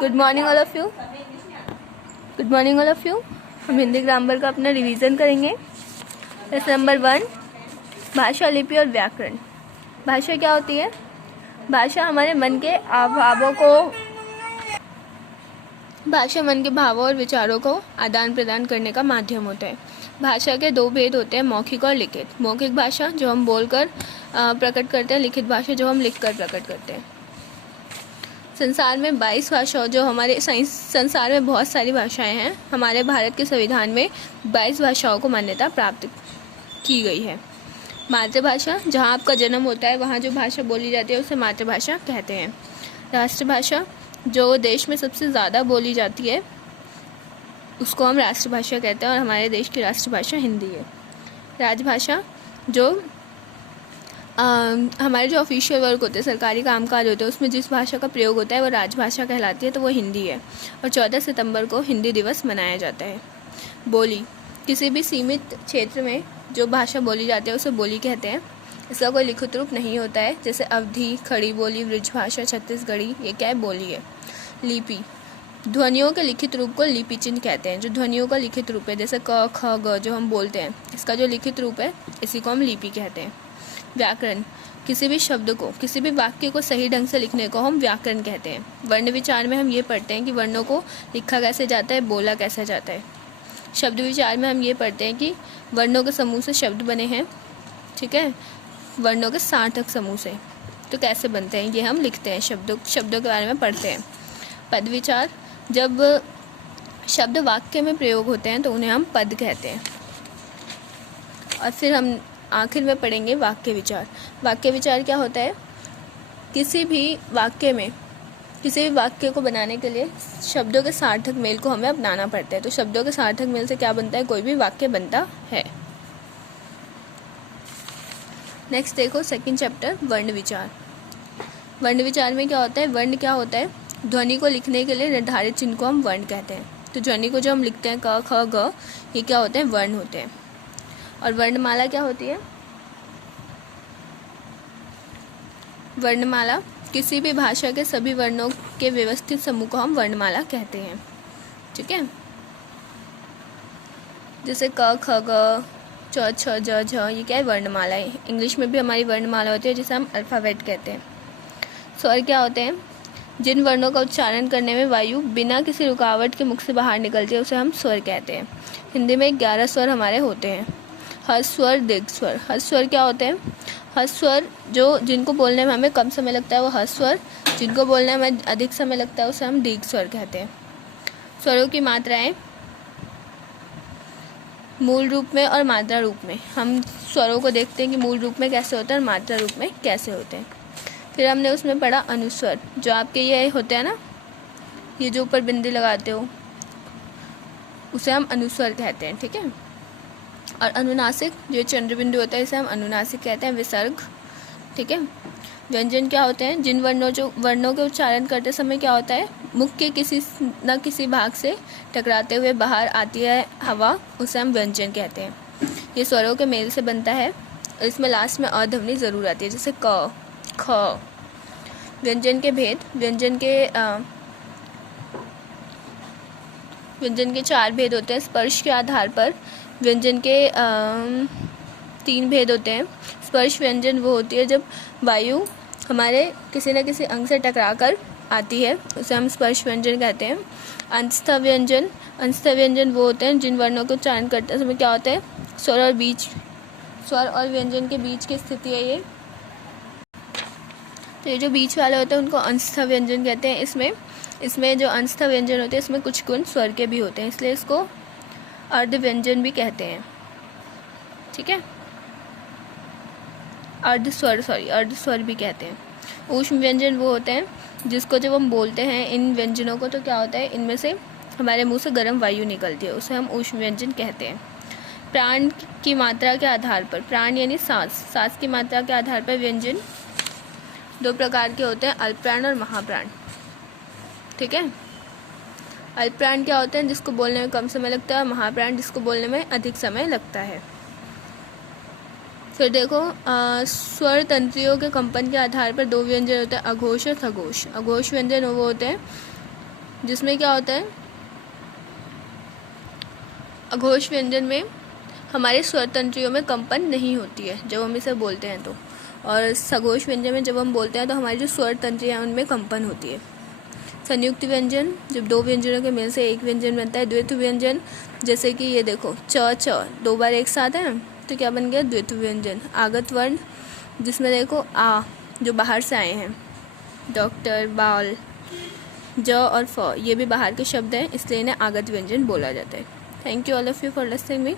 Good morning all of you. Good morning all of you. हम Hindi grammar का अपना revision करेंगे। लेसन नंबर 1, भाषा, लिपि और व्याकरण। भाषा क्या होती है? भाषा हमारे मन के भावों को भावों और विचारों को आदान प्रदान करने का माध्यम होता है। भाषा के दो भेद होते हैं, मौखिक और लिखित। मौखिक भाषा जो हम बोलकर प्रकट करते हैं, लिखित भाषा जो हम लिखकर प्रकट करते हैं। संसार में 22 भाषाओं जो हमारे संसार में बहुत सारी भाषाएं हैं। हमारे भारत के संविधान में 22 भाषाओं को मान्यता प्राप्त की गई है। मातृभाषा, जहाँ आपका जन्म होता है वहाँ जो भाषा बोली जाती है उसे मातृभाषा कहते हैं। राष्ट्रभाषा, जो देश में सबसे ज़्यादा बोली जाती है उसको हम राष्ट्रभाषा कहते हैं और हमारे देश की राष्ट्रभाषा हिंदी है। राजभाषा, जो हमारे जो ऑफिशियल वर्क होते हैं, सरकारी कामकाज होते हैं, उसमें जिस भाषा का प्रयोग होता है वो राजभाषा कहलाती है, तो वो हिंदी है। और 14 सितंबर को हिंदी दिवस मनाया जाता है। बोली, किसी भी सीमित क्षेत्र में जो भाषा बोली जाती है उसे बोली कहते हैं। इसका कोई लिखित रूप नहीं होता है, जैसे अवधी, खड़ी बोली, ब्रजभाषा, छत्तीसगढ़ी, ये क्या है? बोली है। लिपि, ध्वनियों के लिखित रूप को लिपि चिन्ह कहते हैं। जो ध्वनियों का लिखित रूप है, जैसे क, ख, ग जो हम बोलते हैं, इसका जो लिखित रूप है इसी को हम लिपि कहते हैं। व्याकरण, किसी भी शब्द को, किसी भी वाक्य को सही ढंग से लिखने को हम व्याकरण कहते हैं। वर्ण विचार में हम ये पढ़ते हैं कि वर्णों को लिखा कैसे जाता है, बोला कैसे जाता है। शब्द विचार में हम ये पढ़ते हैं कि वर्णों के समूह से शब्द बने हैं, ठीक है, वर्णों के सार्थक समूह से, तो कैसे बनते हैं ये हम लिखते हैं, शब्दों के बारे में पढ़ते हैं। पद विचार, जब शब्द वाक्य में प्रयोग होते हैं तो उन्हें हम पद कहते हैं। और फिर हम आखिर में पढ़ेंगे वाक्य विचार। वाक्य विचार क्या होता है? किसी भी वाक्य को बनाने के लिए शब्दों के सार्थक मेल को हमें अपनाना पड़ता है। तो शब्दों के सार्थक मेल से क्या बनता है? कोई भी वाक्य बनता है। नेक्स्ट देखो, सेकंड चैप्टर, वर्ण विचार। वर्ण विचार में क्या होता है? वर्ण क्या होता है? ध्वनि को लिखने के लिए निर्धारित चिन्ह को हम वर्ण कहते हैं। तो ध्वनि को जो हम लिखते हैं क, ख, ग, ये क्या होते हैं? वर्ण होते हैं। और वर्णमाला क्या होती है? वर्णमाला, किसी भी भाषा के सभी वर्णों के व्यवस्थित समूह को हम वर्णमाला कहते हैं, ठीक है। जैसे क, ख, ग, च, छ, ज, झ, ये क्या है? वर्णमाला है। इंग्लिश में भी हमारी वर्णमाला होती है जिसे हम अल्फ़ाबेट कहते हैं। स्वर क्या होते हैं? जिन वर्णों का उच्चारण करने में वायु बिना किसी रुकावट के मुख से बाहर निकलती है उसे हम स्वर कहते हैं। हिंदी में 11 स्वर हमारे होते हैं। हर्ष स्वर, दीर्घ स्वर। हर्ष स्वर क्या होते हैं? हर्ष स्वर जो जिनको बोलने में हमें कम समय लगता है वो हर्ष स्वर, जिनको बोलने में अधिक समय लगता है उसे हम दीर्घ स्वर कहते हैं। स्वरों की मात्राएं, मूल रूप में और मात्रा रूप में। हम स्वरों को देखते हैं कि मूल रूप में कैसे होते हैं और मात्रा रूप में कैसे होते हैं। फिर हमने उसमें पढ़ा अनुस्वर, जो आपके ये होते हैं ना, ये जो ऊपर बिंदी लगाते हो उसे हम अनुस्वर कहते हैं, ठीक है। और अनुनासिक, जो चंद्र बिंदु होता है इसे हम अनुनासिक कहते हैं। विसर्ग, ठीक है। व्यंजन क्या होते हैं? जिन वर्णों के उच्चारण करते समय क्या होता है? मुख के किसी न किसी भाग से टकराते हुए बाहर आती है हवा, उसे हम व्यंजन कहते हैं। ये स्वरों के मेल से बनता है और इसमें लास्ट में अ ध्वनि ज़रूर आती है, जैसे क, ख। व्यंजन के भेद, व्यंजन के 4 भेद होते हैं। स्पर्श के आधार पर व्यंजन के 3 भेद होते हैं। स्पर्श व्यंजन वो होती है जब वायु हमारे किसी न किसी अंग से टकराकर आती है, उसे हम स्पर्श व्यंजन कहते हैं। अंतस्थ व्यंजन वो होते हैं जिन वर्णों को उच्चारण करते समय क्या होता है? स्वर और व्यंजन के बीच की स्थिति है ये, तो ये जो बीच वाले होते हैं उनको अंतस्थ व्यंजन कहते हैं। इसमें जो अंतस्थ व्यंजन होते हैं इसमें कुछ गुण स्वर के भी होते हैं, इसलिए इसको अर्ध व्यंजन भी कहते हैं, ठीक है। अर्ध स्वर भी कहते हैं। ऊष्म व्यंजन वो होते हैं जिसको जब हम बोलते हैं इन व्यंजनों को तो क्या होता है? इनमें से हमारे मुंह से गर्म वायु निकलती है, उसे हम ऊष्म व्यंजन कहते हैं। प्राण की मात्रा के आधार पर, प्राण यानी सांस की मात्रा के आधार पर व्यंजन 2 प्रकार के होते हैं, अल्पप्राण और महाप्राण, ठीक है। अल्पप्राण क्या होते हैं? जिसको बोलने में कम समय लगता है। महाप्राण जिसको बोलने में अधिक समय लगता है। फिर देखो, स्वर तंत्रियों के कंपन के आधार पर 2 व्यंजन होते हैं, अघोष और थघोष। अघोष व्यंजन वो होते हैं जिसमें क्या होता है, अघोष व्यंजन में हमारे स्वर तंत्रियों में कंपन नहीं होती है जब हम इसे बोलते हैं तो, और सघोष व्यंजन में जब हम बोलते हैं तो हमारी जो स्वर तंत्रियाँ हैं उनमें कंपन होती है। संयुक्त व्यंजन, जब दो व्यंजनों के मेल से एक व्यंजन बनता है। द्वित्व व्यंजन, जैसे कि ये देखो च दो बार एक साथ है तो क्या बन गया, द्वित्व व्यंजन। आगत वर्ण, जिसमें देखो आ जो बाहर से आए हैं, डॉक्टर, बाल, ज और फ ये भी बाहर के शब्द हैं, इसलिए इन्हें आगत व्यंजन बोला जाता है। Thank you all of you for listening me.